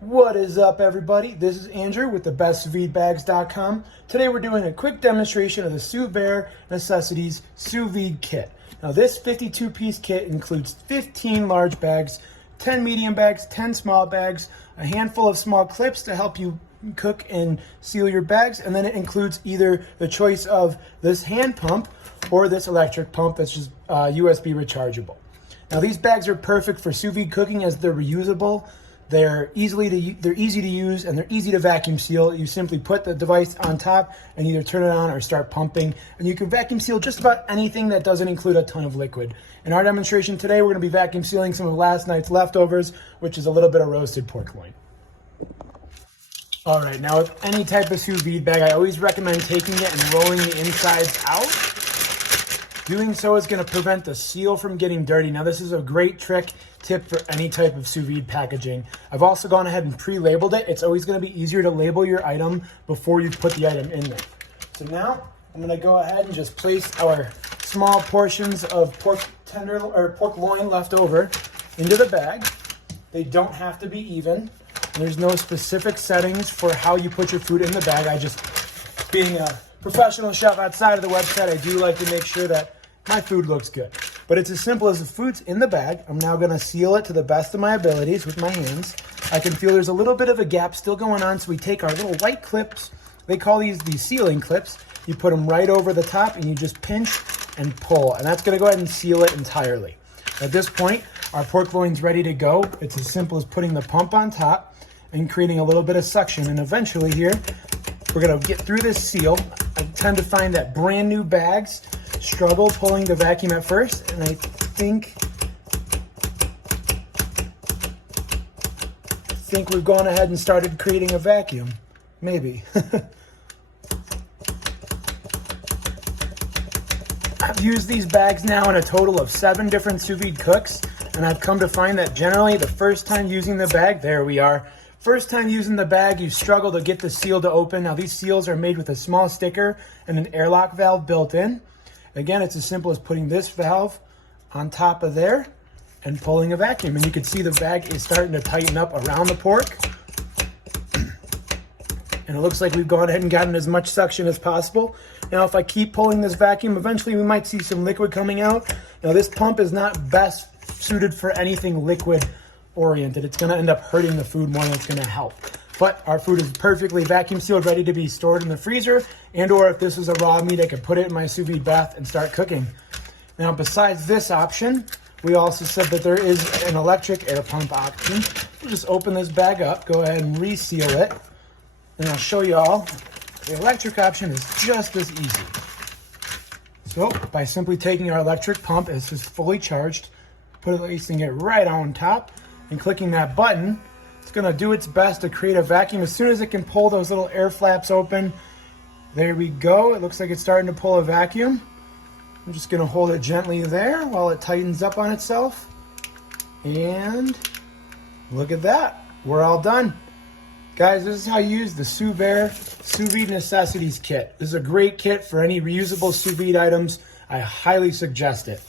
What is up, everybody? This is Andrew with thebestsouvidebags.com. Today we're doing a quick demonstration of the Sous Vert Necessities Sous Vide Kit. Now this 52-piece kit includes 15 large bags, 10 medium bags, 10 small bags, a handful of small clips to help you cook and seal your bags, and then it includes either the choice of this hand pump or this electric pump that's just USB rechargeable. Now these bags are perfect for sous vide cooking as they're reusable. They're easy to use, and they're easy to vacuum seal. You simply put the device on top and either turn it on or start pumping, and you can vacuum seal just about anything that doesn't include a ton of liquid. In our demonstration today, we're going to be vacuum sealing some of last night's leftovers, which is a little bit of roasted pork loin. All right, now with any type of sous vide bag, I always recommend taking it and rolling the insides out. Doing so is going to prevent the seal from getting dirty. Now this is a great tip for any type of sous vide packaging. I've also gone ahead and pre-labeled it. It's always going to be easier to label your item before you put the item in there. So now I'm going to go ahead and just place our small portions of pork loin left over into the bag. They don't have to be even. There's no specific settings for how you put your food in the bag. I just, being a professional chef outside of the website, I do like to make sure that my food looks good. But it's as simple as the food's in the bag. I'm now gonna seal it to the best of my abilities with my hands. I can feel there's a little bit of a gap still going on, so we take our little white clips, they call these the sealing clips, you put them right over the top and you just pinch and pull, and that's gonna go ahead and seal it entirely. At this point, our pork loin's ready to go. It's as simple as putting the pump on top and creating a little bit of suction, and eventually here, we're gonna get through this seal. I tend to find that brand new bags struggle pulling the vacuum at first, and I think we've gone ahead and started creating a vacuum. Maybe. I've used these bags now in a total of 7 different sous vide cooks, and I've come to find that generally the first time using the bag, there we are, first time using the bag, you struggle to get the seal to open. Now these seals are made with a small sticker and an airlock valve built in. Again, it's as simple as putting this valve on top of there and pulling a vacuum. And you can see the bag is starting to tighten up around the pork. And it looks like we've gone ahead and gotten as much suction as possible. Now, if I keep pulling this vacuum, eventually we might see some liquid coming out. Now, this pump is not best suited for anything liquid oriented. It's gonna end up hurting the food more than it's gonna help. But our food is perfectly vacuum sealed, ready to be stored in the freezer, and or if this is a raw meat, I could put it in my sous vide bath and start cooking. Now, besides this option, we also said that there is an electric air pump option. We'll just open this bag up, go ahead and reseal it, and I'll show you all. The electric option is just as easy. So, by simply taking our electric pump, it's just fully charged, placing it right on top, and clicking that button, it's gonna do its best to create a vacuum. As soon as it can pull those little air flaps open, there we go. It looks like it's starting to pull a vacuum. I'm just gonna hold it gently there while it tightens up on itself. And look at that, we're all done. Guys, this is how you use the Sous Vert Sous Vide Necessities Kit. This is a great kit for any reusable sous vide items. I highly suggest it.